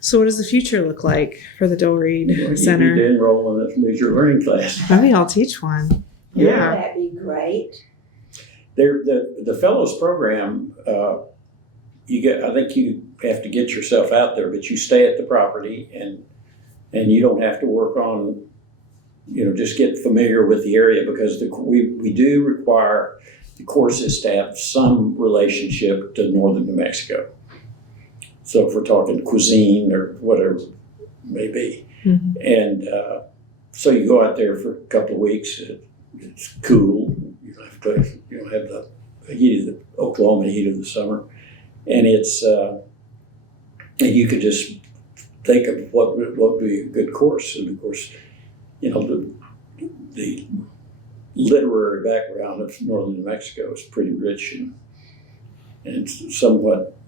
So what does the future look like for the Doel Reed You Center? need to enroll in a major learning class. Maybe I'll teach one. Yeah. Wouldn't that be great? The fellows program, I think you have to get yourself out there, but you stay at the property and you don't have to work on, just get familiar with the area, because we do require the courses to have some relationship to northern New Mexico. So if we're talking cuisine or whatever it may be. Mm-hmm. And so you go out there for a couple of weeks. It's cool. You don't have the heat of the Oklahoma heat of the summer, and it's and you could just think of what would be a good course. And of course, the literary background of northern New Mexico is pretty rich and somewhat.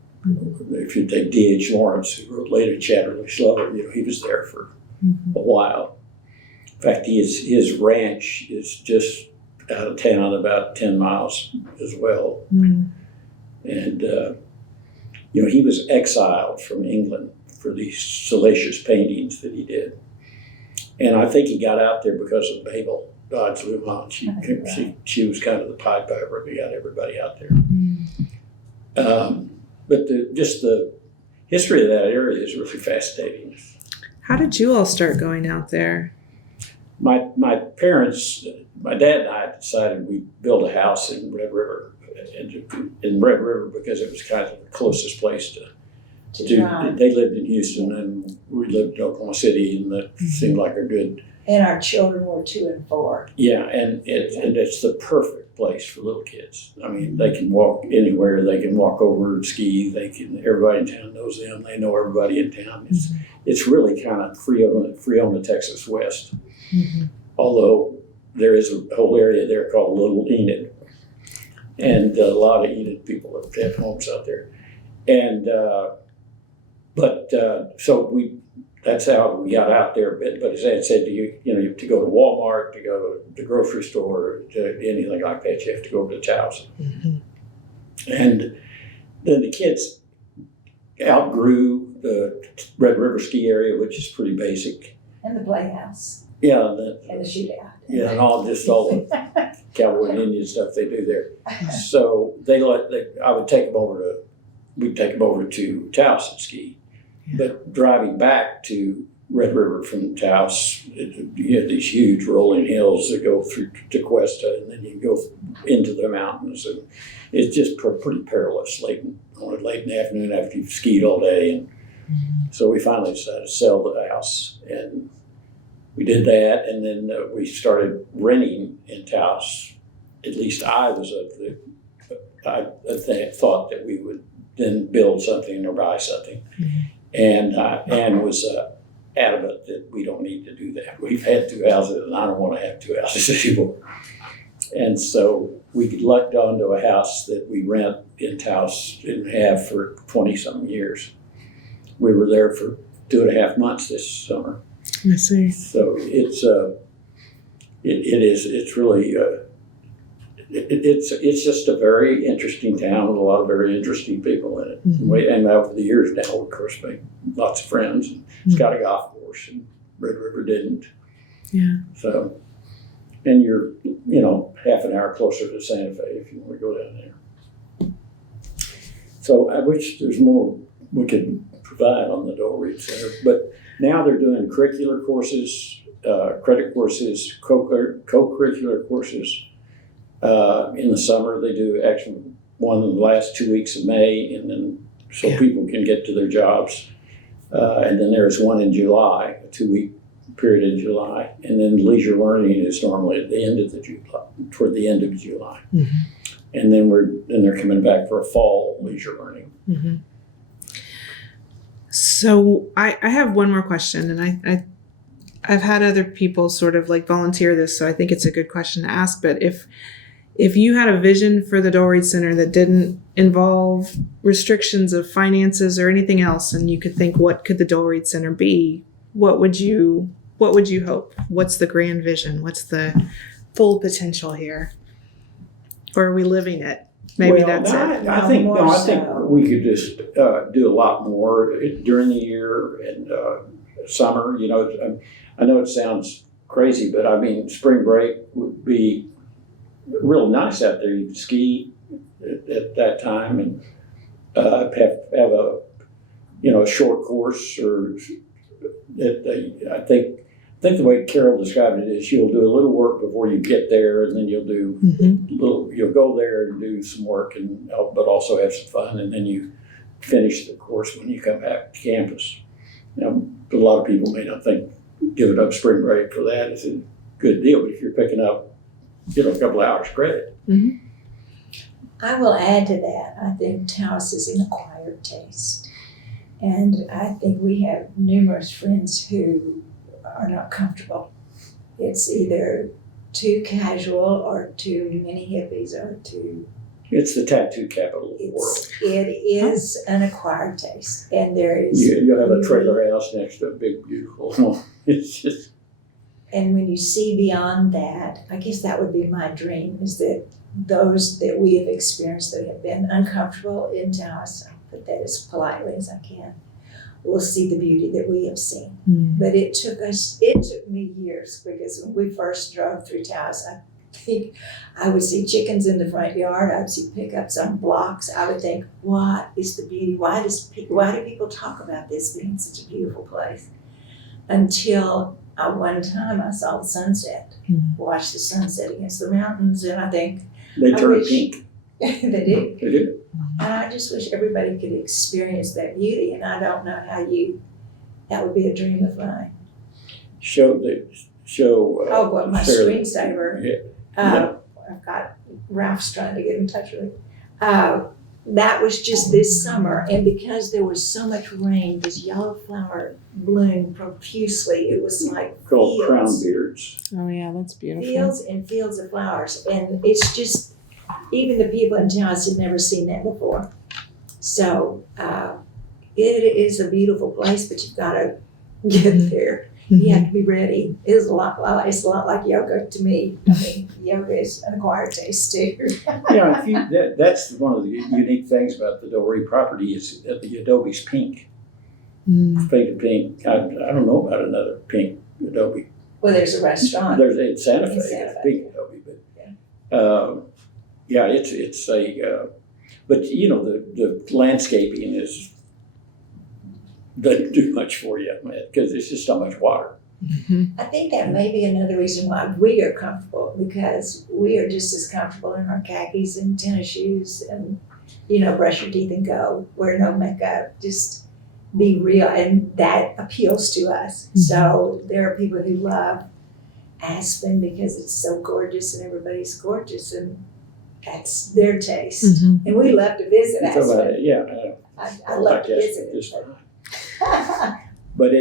If you take D.H. Lawrence, who wrote later Chatterley Slover, he was there for a while. In fact, his ranch is just out of town, about 10 miles as well. Mm. And, he was exiled from England for these salacious paintings that he did. And I think he got out there because of Mabel Dodge Lujan. She was kind of the Pied Piper that got everybody out there. Mm. But just the history of that area is really fascinating. How did you all start going out there? My parents, my dad and I decided we'd build a house in Red River, because it was kind of the closest place to do. They lived in Houston and we lived in Oklahoma City, and that seemed like a good. And our children were 2 and 4. Yeah, and it's the perfect place for little kids. I mean, they can walk anywhere. They can walk over and ski. Everybody in town knows them. They know everybody in town. It's really kind of free on the Texas West. Mm-hmm. Although there is a whole area there called Little Enid, and a lot of Enid people have homes out there. And so that's how we got out there. But as Ed said, to go to Walmart, to go to the grocery store, to anything like that, you have to go over to Taos. Mm-hmm. And then the kids outgrew the Red River ski area, which is pretty basic. And the playhouse. Yeah. And the shootout. Yeah, and all the cowboy and Indian stuff they do there. So we'd take them over to Taos and ski. Yeah. But driving back to Red River from Taos, you had these huge rolling hills that go through to Cuesta, and then you go into the mountains, and it's just pretty perilous late in the afternoon after you've skied all day. And so we finally decided to sell the house, and we did that, and then we started renting in Taos. At least I thought that we would then build something or buy something. Mm-hmm. And Ann was adamant that we don't need to do that. We've had 2 houses, and I don't want to have 2 houses anymore. And so we lucked onto a house that we rent in Taos and have for 20-something years. We were there for 2.5 months this summer. I see. So it's really it's just a very interesting town with a lot of very interesting people in it. Mm-hmm. And over the years now, of course, made lots of friends. And it's got a golf course, and Red River didn't. Yeah. So, and you're half an hour closer to Santa Fe if you want to go down there. So I wish there's more we could provide on the Doel Reed Center, but now they're doing curricular courses, credit courses, co-curricular courses. In the summer, they do actually one in the last 2 weeks of May, and then so Yeah. people can get to their jobs. And then there's one in July, a 2-week period in July. And then leisure learning is normally at the end of toward the end of July. Mm-hmm. And then they're coming back for a fall leisure learning. Mm-hmm. So I have one more question, and I've had other people sort of like volunteer this, so I think it's a good question to ask. But if you had a vision for the Doel Reed Center that didn't involve restrictions of finances or anything else, and you could think, what could the Doel Reed Center be? What would you hope? What's the grand vision? What's the full potential here? Or are we living it? Maybe that's it. I think we could just do a lot more during the year and summer. You know, I know it sounds crazy, but I mean, spring break would be real nice out there. You could ski at that time and have a short course. Or I think the way Carol described it is you'll do a little work before you get there, and then you'll do you'll go there and do some work and but also have some fun, and then you finish the course when you come back to campus. Now, a lot of people may not think giving up spring break for that is a good deal, but if you're picking up, a couple of hours credit. Mm-hmm. I will add to that. I think Taos is an acquired taste. And I think we have numerous friends who are not comfortable. It's either too casual or too many hippies or too... It's the tattoo capital of the world. It is an acquired taste. And there is... You'll have a trailer house next to a big, beautiful home. It's just... And when you see beyond that, I guess that would be my dream, is that those that we have experienced that have been uncomfortable in Taos, I'll put that as politely as I can, will see the beauty that we have seen. Mm. But it took me years, because when we first drove through Taos, I think I would see chickens in the front yard, I would see pickups on blocks, I would think, what is the beauty? Why do people talk about this being such a beautiful place? Until one time I saw the sunset, watched the sunset against the mountains, and I think, They turn pink. they do. They do. And I just wish everybody could experience that beauty, and I don't know how that would be a dream of mine. Show. My Sarah. screensaver. Yeah. I've got Ralph's trying to get in touch with me. That was just this summer, and because there was so much rain, this yellow flower bloomed profusely. It was like Called crown fields, beards. Oh yeah, that's beautiful. fields and fields of flowers, and it's just, even the people in Taos had never seen that before. So it is a beautiful place, but you've got to get there. You have to be ready. It's a lot like yoga to me. I mean, yoga is an acquired taste too. That's one of the unique things about the Doel Reed property is that the adobe's pink. Mm. Painted pink. I don't know about another pink adobe. Well, there's a restaurant. There's in Santa Fe, In Santa Fe. pink adobe, but it's a. But the landscaping doesn't do much for you because it's just so much water. Mm-hmm. I think that may be another reason why we are comfortable, because we are just as comfortable in our khakis and tennis shoes and, brush your teeth and go, wear no makeup, just be real. And that appeals to us. Mm-hmm. So there are people who love Aspen because it's so gorgeous and everybody's gorgeous, and that's their taste. Mm-hmm. And we love to visit You talk about Aspen. it, yeah. I love to Like visit Aspen, it. But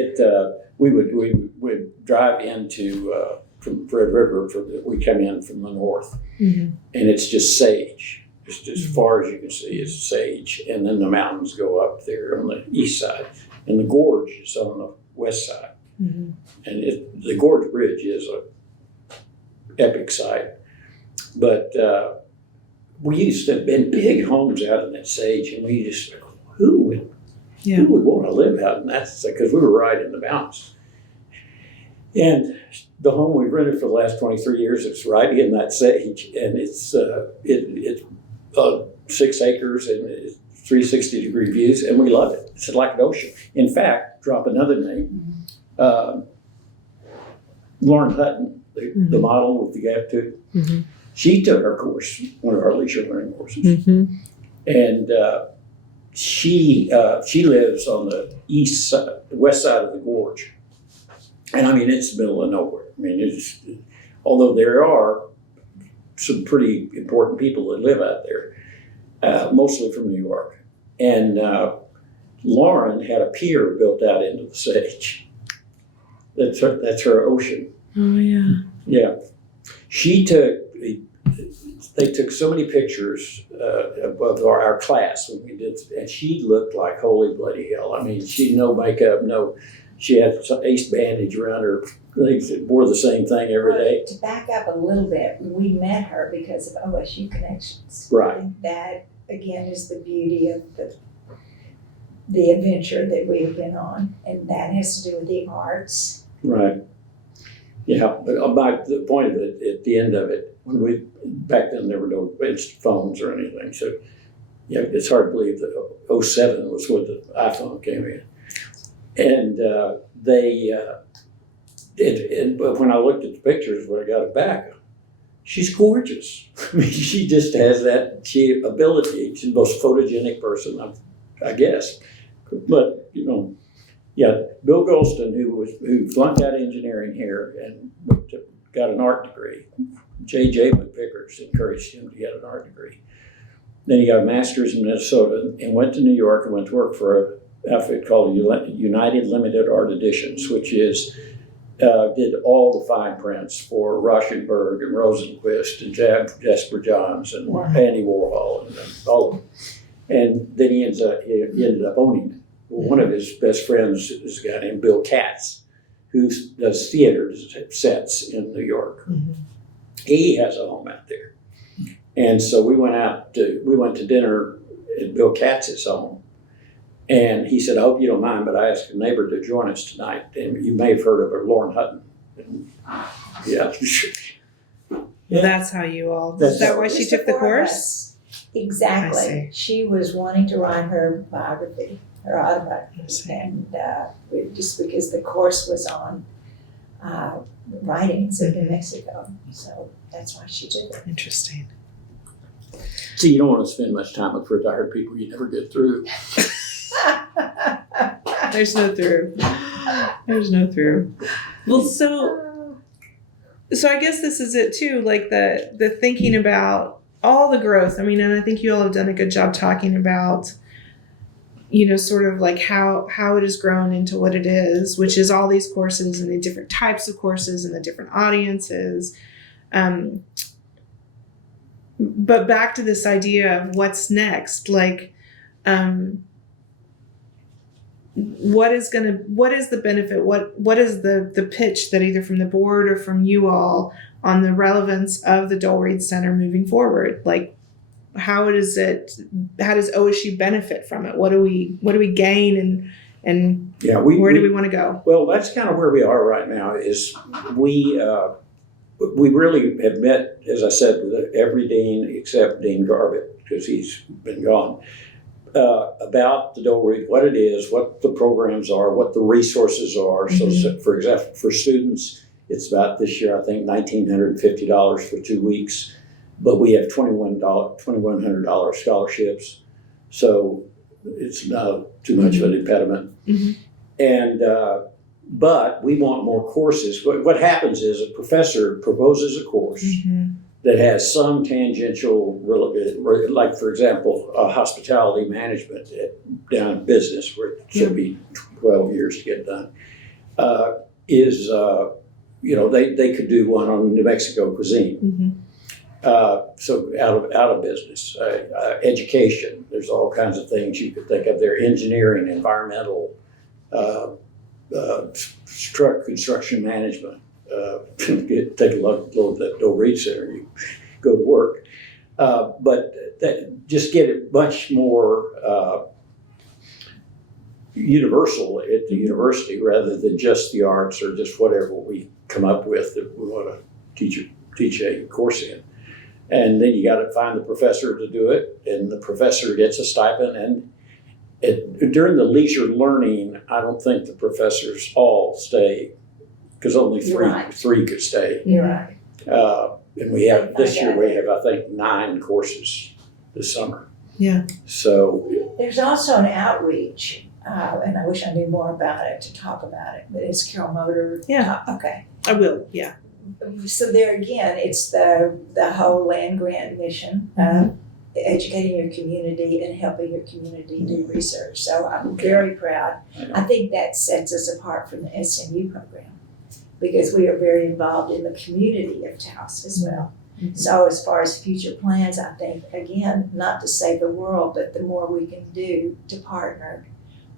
we would drive into from Red River. We come in from the north, Mm-hmm. and it's just sage. Just as far as you can see is sage, and then the mountains go up there on the east side, and the gorge is on the west side. Mm-hmm. And the Gorge Bridge is a epic sight. But we used to have been big homes out in that sage, and we just who would want to live out in that? Because we were right in the mountains. And the home we rented for the last 23 years, it's right in that sage, and it's 6 acres and it's 360-degree views, and we love it. It's like an ocean. In fact, drop another name, Lauren Hutton, the model with the gap tooth. Mm-hmm. She took our course, one of our leisure learning courses, Mm-hmm. and she lives on the west side of the gorge. And I mean, it's the middle of nowhere. I mean, although there are some pretty important people that live out there, mostly from New York. And Lauren had a pier built out into the sage. That's her ocean. Oh, yeah. Yeah. They took so many pictures of our class when we did, and she looked like holy bloody hell. I mean, she no makeup, she had some ace bandage around her legs that wore the same thing every day. To back up a little bit, we met her because of OSU connections. Right. And that, again, is the beauty of the adventure that we've been on, and that has to do with the arts. Right. Yeah, but the point of it, at the end of it, back then there were no phones or anything, so yeah, it's hard to believe that 07 was when the iPhone came in. And but when I looked at the pictures when I got it back, she's gorgeous. I mean, she just has that ability. She's the most photogenic person, I guess. But, yeah, Bill Golston, who flunked out engineering here and got an art degree. J.J. McVickers encouraged him to get an art degree. Then he got a master's in Minnesota and went to New York and went to work for an outfit called United Limited Art Editions, which did all the fine prints for Rauschenberg and Rosenquist and Jasper Johns and Andy Warhol and all of them. And then he ended up owning it. Well, one of his best friends is a guy named Bill Katz, who does theater sets in New York. Mm-hmm. He has a home out there. And so we went to dinner at Bill Katz's home. And he said, I hope you don't mind, but I asked a neighbor to join us tonight. And you may have heard of her, Lauren Hutton. And, yeah. That's how you all, is that why she took the course? Exactly. She was wanting to write her biography, her autobiography. And just because the course was on writings in New Mexico. So that's why she did it. Interesting. See, you don't want to spend much time with retired people you never get through. There's no through. There's no through. Well, so I guess this is it too, like the thinking about all the growth. I mean, and I think you all have done a good job talking about, sort of like how it has grown into what it is, which is all these courses and the different types of courses and the different audiences. But back to this idea of what's next, like, what is the benefit? What is the pitch that either from the board or from you all on the relevance of the Doel Reed Center moving forward? Like, how does OSU benefit from it? What do we gain and where do we want to go? Well, that's kind of where we are right now. Is we really have met, as I said, with every dean except Dean Garbett because he's been gone. About the Doel Reed, what it is, what the programs are, what the resources are. Mm-hmm. So, for example, for students, it's about this year, I think, $1,950 for 2 weeks. But we have $2,100 scholarships. So it's not too much of an impediment. Mm-hmm. And but we want more courses. What happens is a professor proposes a course that has some tangential, like, for example, hospitality management down in business, where it should be 12 years to get done, they could do one on New Mexico cuisine. Mm-hmm. So out of business, education, there's all kinds of things you could think of there, engineering, environmental, construction management. Take a look at that Doel Reed Center, you go to work. But just get it much more universal at the university rather than just the arts or just whatever we come up with that we want to teach a course in. And then you got to find the professor to do it, and the professor gets a stipend. And during the leisure learning, I don't think the professors all stay, because only three could stay. You're right. And we have this year we have, I think, 9 courses this summer. Yeah. So There's also an outreach, and I wish I knew more about it to talk about it, but it's Carol Motor. Yeah. Okay. I will. Yeah. So there again, it's the whole land grant mission of educating your community and helping your community do research. So I'm very proud. I think that sets us apart from the SMU program because we are very involved in the community of Taos as well. So as far as future plans, I think, again, not to save the world, but the more we can do to partner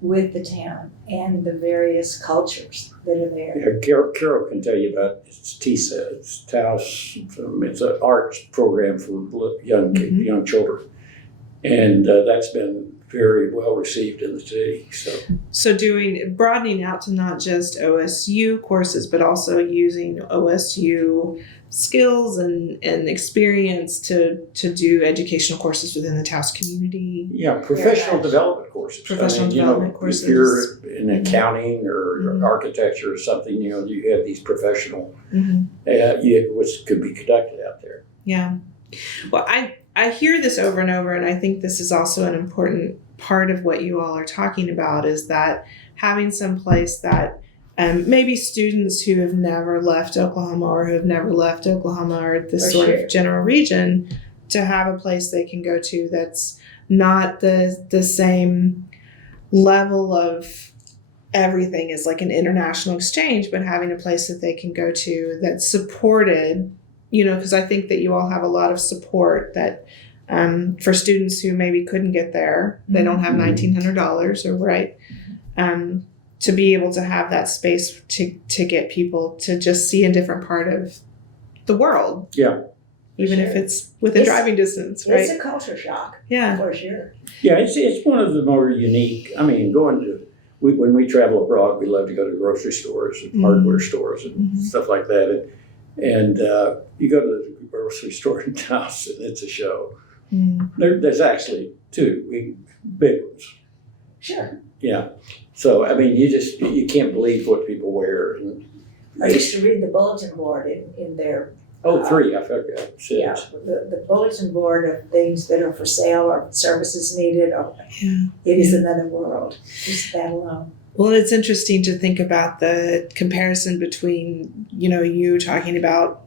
with the town and the various cultures that are there. Yeah, Carol can tell you about it's TISA, it's Taos. It's an arts program for young children, and that's been very well received in the city. So broadening out to not just OSU courses, but also using OSU skills and experience to do educational courses within the Taos community. Yeah, professional development courses. Development courses. If you're in accounting or architecture or something, you have these professional, which could be conducted out there. Yeah. Well, I hear this over and over, and I think this is also an important part of what you all are talking about is that having some place that maybe students who have never left Oklahoma or who have never left Oklahoma or this sort of general region to have a place they can go to that's not the same level of everything as like an international exchange, but having a place that they can go to that's supported, because I think that you all have a lot of support that for students who maybe couldn't get there, they don't have $1,900 or right. To be able to have that space to get people to just see a different part of the world. Yeah. Even if it's within driving distance, right? It's a culture shock. Yeah. For sure. Yeah, it's one of the more unique, when we travel abroad, we love to go to grocery stores and hardware stores and stuff like that. And you go to the grocery store in Taos and it's a show. There's actually two big ones. Sure. Yeah. So, you can't believe what people wear. I used to read the bulletin board in their... three, I forgot. Yeah, the bulletin board of things that are for sale or services needed. It is another world, just that alone. Well, it's interesting to think about the comparison between, you talking about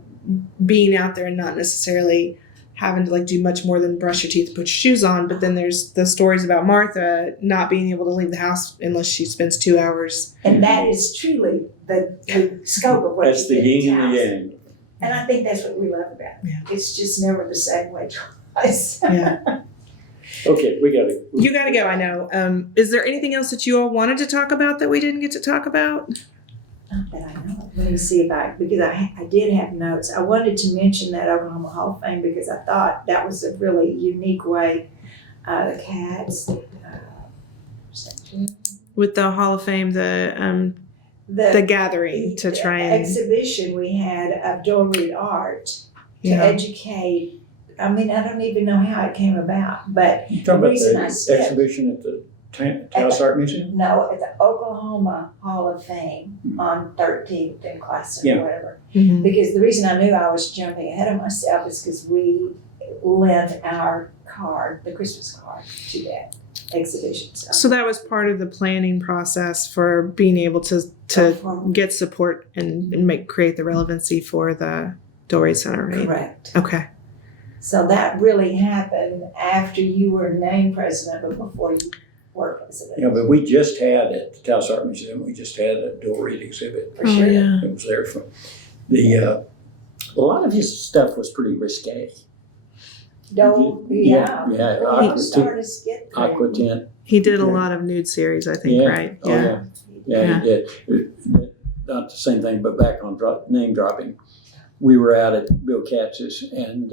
being out there and not necessarily having to do much more than brush your teeth and put your shoes on. But then there's the stories about Martha not being able to leave the house unless she spends 2 hours. And that is truly the scope of what that's the yin and the yang. And I think that's what we love about it. Yeah. It's just never the same way twice. Yeah. Okay, You gotta go, I know. Is there anything else that you all wanted to talk about that we didn't get to talk about? Not that I know. Let me see because I did have notes. I wanted to mention that Oklahoma Hall of Fame because I thought that was a really unique way. The cats. With the Hall of Fame, the gathering to try and exhibition we had of Doel Reed art to educate. I don't even know how it came about, but you talking about the exhibition at the Taos Art Museum? No, at the Oklahoma Hall of Fame on 13th and Classen or whatever. Because the reason I knew I was jumping ahead of myself is because we lent our card, the Christmas card, to that exhibition. So that was part of the planning process for being able to get support and create the relevancy for the Doel Reed Center, right? Correct. Okay. So that really happened after you were named president, but before you were president. Yeah, but we just had at the Taos Art Museum, a Doel Reed exhibit. For sure. Yeah. It was there from a lot of his stuff was pretty risque. Doel, yeah. He started to get there. Aqua Tint. He did a lot of nude series, I think, right? Yeah, he did. Not the same thing, but back on name dropping. We were out at Bill Katz's, and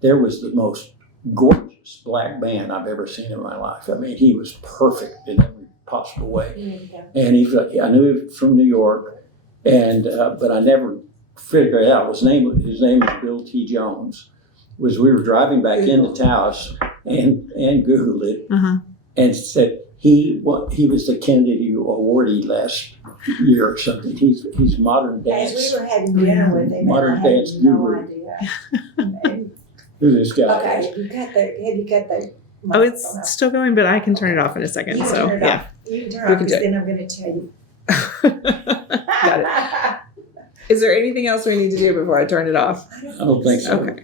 there was the most gorgeous black man I've ever seen in my life. He was perfect in every possible way. And I knew he was from New York, and but I never figured it out. His name was Bill T. Jones. We were driving back into Taos and Googled it and said he was the Kennedy awardee last year or something. He's modern dance. As we were having dinner with him, modern and I dance had no guru. idea. Who's this guy? Okay, have you got the Oh, it's still going, but I can turn it off in a second. You can So turn it yeah. off. You can turn We it off can because do it. then I'm going to tell you. Got it. Is there anything else we need to do before I turn it off? I don't think so. Okay.